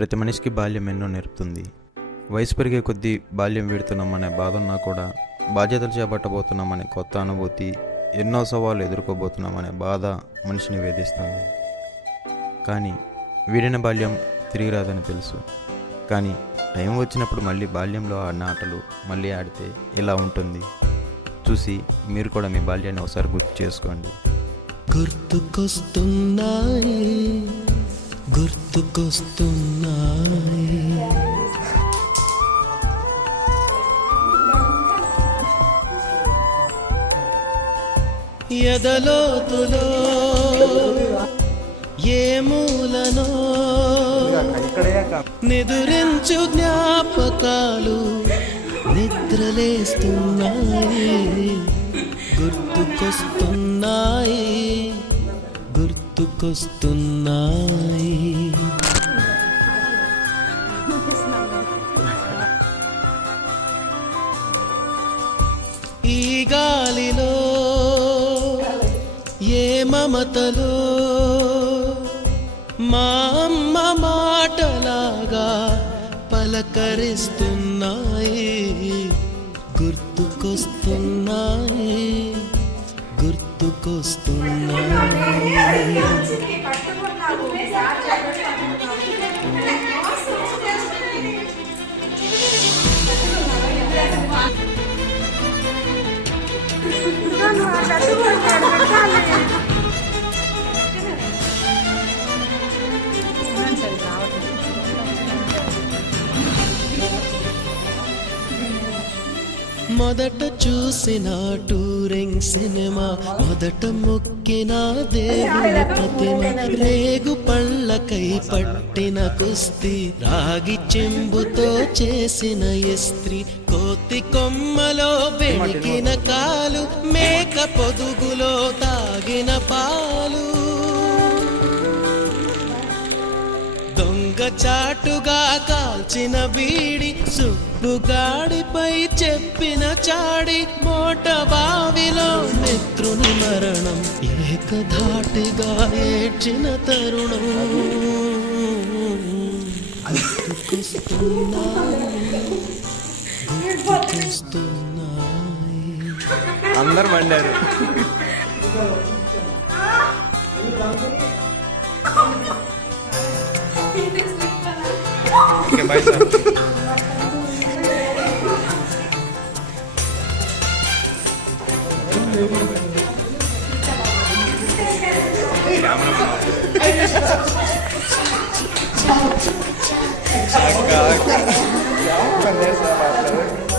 ప్రతి మనిషికి బాల్యం ఎన్నో నేర్పుతుంది. వయసు పెరిగే కొద్దీ బాల్యం వీడుతున్నామనే బాధ ఉన్నా కూడా, బాధ్యతలు చేపట్టబోతున్నామనే కొత్త అనుభూతి, ఎన్నో సవాళ్ళు ఎదుర్కోబోతున్నామనే బాధ మనిషిని వేధిస్తుంది. కానీ వీడిన బాల్యం తిరిగి రాదని తెలుసు. కానీ టైం వచ్చినప్పుడు మళ్ళీ బాల్యంలో ఆడిన ఆటలు మళ్ళీ ఆడితే ఇలా ఉంటుంది. చూసి మీరు కూడా మీ బాల్యాన్ని ఒకసారి గుర్తు చేసుకోండి. గుర్తుకొస్తున్నాయి ఎదలోతులో ఏ మూలనో నిదురించు జ్ఞాపకాలు నిద్రలేస్తున్నాయి. గుర్తుకొస్తున్నాయి ఈ గాలిలో ఏ మమతలో మా అమ్మ మాటలాగా పలకరిస్తున్నాయి. గుర్తుకొస్తున్నాయి మొదట చూసిన టూరింగ్ సినిమా, మొదట మొక్కిన దేవుని ప్రతిమ, రేగు పళ్ళకై పట్టిన కుస్తీ, రాగి చెంబుతో చేసిన ఇస్త్రీ, కోతి కొమ్మలో బెణికిన కాలు, మేక పొదుగులో తాగిన పాలు, దొంగ చాటుగా కాల్చిన బీడి, సుబ్బుగాడిపై చెప్పిన చాడి, మోట బావిలో మిత్రుని మరణం, ఏకధాటిగా ఏడ్చిన తరుణం. అందరు మండారు. Okay bye sir. కెమెరా